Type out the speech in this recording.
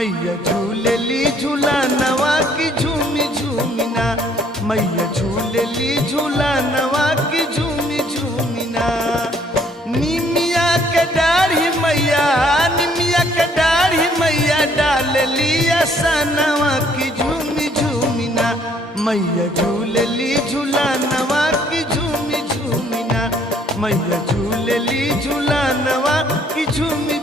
मैया झूलेली झूलानवा की झूमी झूमिना, मैया झूलेली झूलानवा की झूमी झूमिना। निमिया के डाढ़ी मैया, निमिया के डाढ़ी मैया डालली आसनवा की झूमी झूमिना, मैया झूलेली झूलानवा की झूमी झूमिना, मैया झूलेली झूलानवा की झूमी